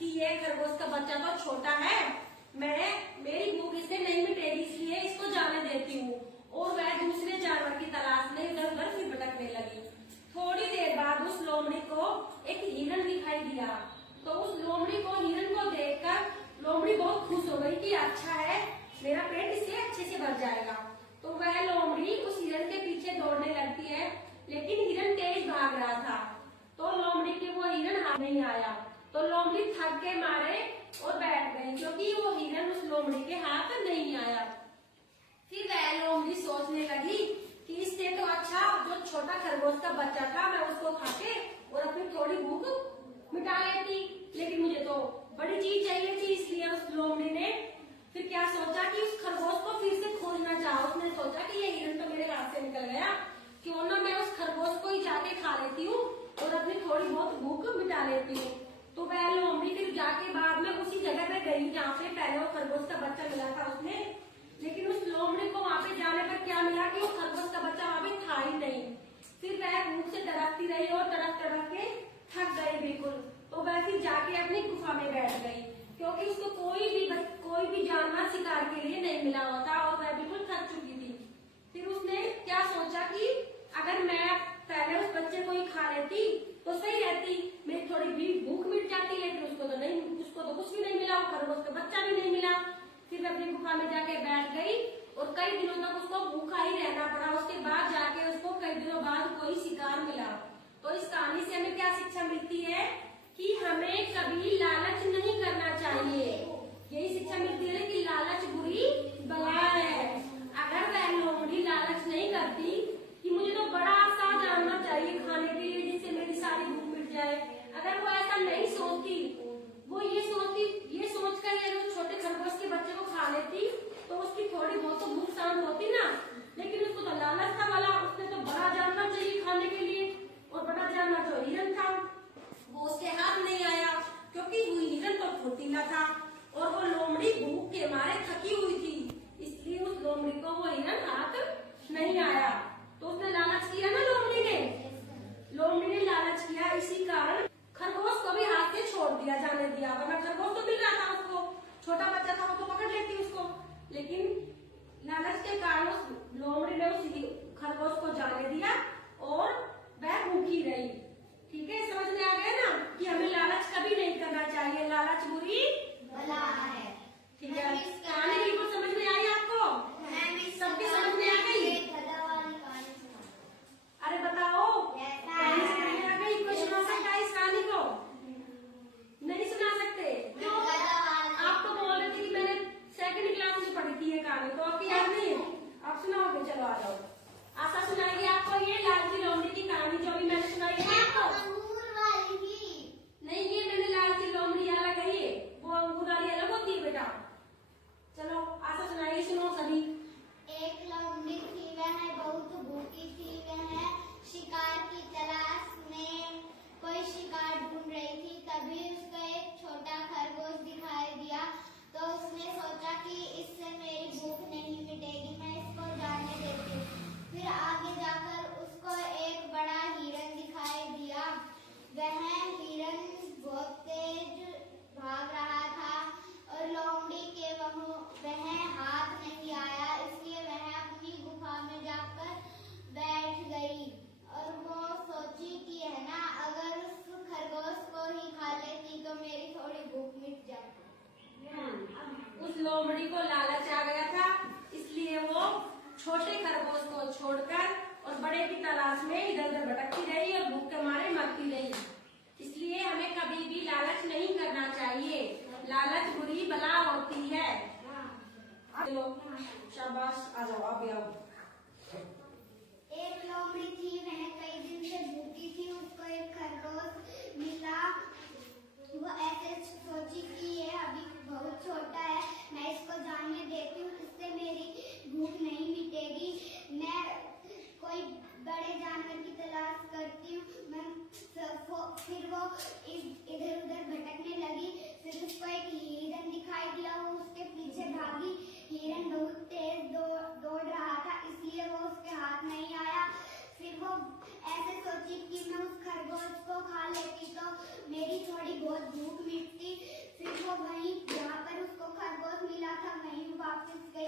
कि ये खरगोश का बच्चा तो छोटा है, मेरी भूख इससे नहीं मिटेगी, इसलिए इसको जाने देती हूँ। और वह दूसरे जानवर की तलाश में इधर उधर फिर भटकने लगी। थोड़ी देर बाद उस लोमड़ी को एक हिरण दिखाई दिया। तो उस लोमड़ी को हिरण को देखकर लोमड़ी बहुत खुश हो गई कि अच्छा है, मेरा पेट इससे अच्छे से भर जाएगा। तो वह लोमड़ी उस हिरण के पीछे दौड़ने लगती है, लेकिन हिरण तेज भाग रहा था। तो लोमड़ी के वो हिरण हाथ नहीं आया। तो लोमड़ी थक के मारे और बैठ गई, क्योंकि वो हिरण उस लोमड़ी के हाथ नहीं आया। फिर वह लोमड़ी सोचने लगी कि इससे तो अच्छा जो छोटा खरगोश का बच्चा था, मैं उसको खाके और अपनी थोड़ी भूख मिटा लेती। लेकिन मुझे तो बड़ी चीज चाहिए थी, इसलिए उस लोमड़ी ने फिर क्या सोचा कि उस खरगोश को फिर से खोजना चाहा। उसने सोचा कि ये हिरण तो मेरे रास्ते से निकल गया, क्यों ना मैं उस खरगोश को ही जाके खा लेती हूँ और अपनी थोड़ी बहुत भूख मिटा लेती हूँ। तो वह लोमड़ी फिर जाके बाद में उसी जगह पे गई जहाँ पे पहले वो खरगोश का बच्चा मिला था उसने। लेकिन उस लोमड़ी को वहाँ पे जाने पर क्या मिला कि वो खरगोश का बच्चा वहाँ पे था ही नहीं। फिर वह भूख से तड़पती रही और तड़प तड़प के थक गई बिल्कुल। तो वह फिर जाके अपनी गुफा में बैठ गई, क्योंकि उसको कोई भी जानवर शिकार के लिए नहीं मिला हुआ था और वह बिल्कुल थक चुकी थी। फिर उसने क्या सोचा कि अगर मैं पहले उस बच्चे को ही खा लेती तो सही रहती, मेरी थोड़ी भी भूख मिट जाती। लेकिन उसको तो कुछ भी नहीं मिला, वो खरगोश का बच्चा भी नहीं मिला। फिर अपनी गुफा में जाके बैठ गई और कई दिनों तक उसको भूखा ही रहना पड़ा। उसके बाद जाके उसको कई दिनों बाद कोई शिकार मिला। तो इस कहानी से हमें क्या शिक्षा मिलती है कि हमें कभी लालच नहीं करना चाहिए। यही शिक्षा मिलती है कि लालच बुरी बला है। अगर वह लोमड़ी लालच नहीं करती कि मुझे तो बड़ा सा जानना चाहिए खाने के लिए जिससे मेरी सारी भूख मिट जाए, अगर वो ऐसा नहीं सोचती, वो ये सोचकर ये जो छोटे खरगोश के बच्चे को खा लेती तो उसकी थोड़ी बहुत तो भूख शांत होती ना। लेकिन उसको तो लालच था वाला, उसने तो बड़ा जानना चाहिए खाने के लिए, और बड़ा जानना जो हिरण था वो उसके हाथ नहीं आया, क्योंकि वो हिरण तो फुर्तीला था और वो लोमड़ी भूख के मारे थकी हुई थी, इसलिए उस लोमड़ी को वो हिरण हाथ नहीं आया। तो उसने लालच किया ना, लोमड़ी ने लालच किया, इसी कारण खरगोश को भी हाथ से छोड़ दिया, जाने दिया। वरना खरगोश तो मिल रहा था उसको, छोटा बच्चा था वो तो पकड़ लेती उसको। लेकिन लालच के कारण उस लोमड़ी ने उस खरगोश को जाने दिया और वह भूखी रही। ठीक है, समझ में आ गया ना कि हमें लालच कभी नहीं करना चाहिए, लालच बुरी बला है। ठीक है, कहानी बिल्कुल समझ में आई आपको? सबकी समझ में आ गई? अरे बताओ, कहानी समझ में आ गई? कोई सुना सकता है इस कहानी को? नहीं सुना सकते? आप तो बोल रहे थे कि मैंने सेकंड क्लास में पढ़ी थी ये कहानी, तो आपकी याद नहीं है? आप सुनाओगे? चलो आ जाओ। आशा सुनाएगी आपको ये लालची लोमड़ी की कहानी जो भी मैंने सुनाई है आपको। नहीं, ये मैंने लालची लोमड़ी अलग है, ये वो अंगूर वाली अलग होती है बेटा। चलो आशा सुनाइए, सुनो सभी। एक लोमड़ी थी, वह बहुत भूखी थी। वह शिकार की तलाश में कोई शिकार ढूंढ रही थी। तभी उसको एक छोटा खरगोश दिखाई दिया। तो उसने सोचा कि इससे मेरी भूख नहीं मिटेगी, मैं इसको जाने देती हूँ। फिर आगे जाकर उसको एक बड़ा हिरण दिखाई दिया। वह हिरण बहुत तेज भाग रहा था और लोमड़ी के वह हाथ नहीं आया, इसलिए वह अपनी गुफा में जाकर बैठ गई और वो सोची कि है ना, अगर उस खरगोश को ही खा लेती तो मेरी थोड़ी भूख मिट जाती। उस लोमड़ी को लालच आ गया था, इसलिए वो छोटे खरगोश को छोड़कर और बड़े की तलाश में इधर उधर भटकती रही और भूख के मारे मरती रही। इसलिए हमें कभी भी लालच नहीं करना चाहिए, लालच बुरी बला होती है। चलो शाबाश, आ जाओ, आप भी आओ। एक लोमड़ी थी, वह कई दिन से भूखी थी। उसको एक खरगोश मिला। वो ऐसे सोची कि ये अभी बहुत छोटा है, मैं इसको जाने देती हूँ, इससे मेरी भूख नहीं मिटेगी। मैं कोई बड़े जानवर की तलाश करती हूँ। फिर वो इधर उधर भटकने लगी। फिर उसको एक हिरण दिखाई दिया, वो उसके पीछे भागी। हिरण बहुत तेज दौड़ रहा था, इसलिए वो उसके हाथ नहीं आया। फिर वो ऐसे सोची कि मैं उस खरगोश को खा लेती तो मेरी थोड़ी बहुत भूख मिटती। वापस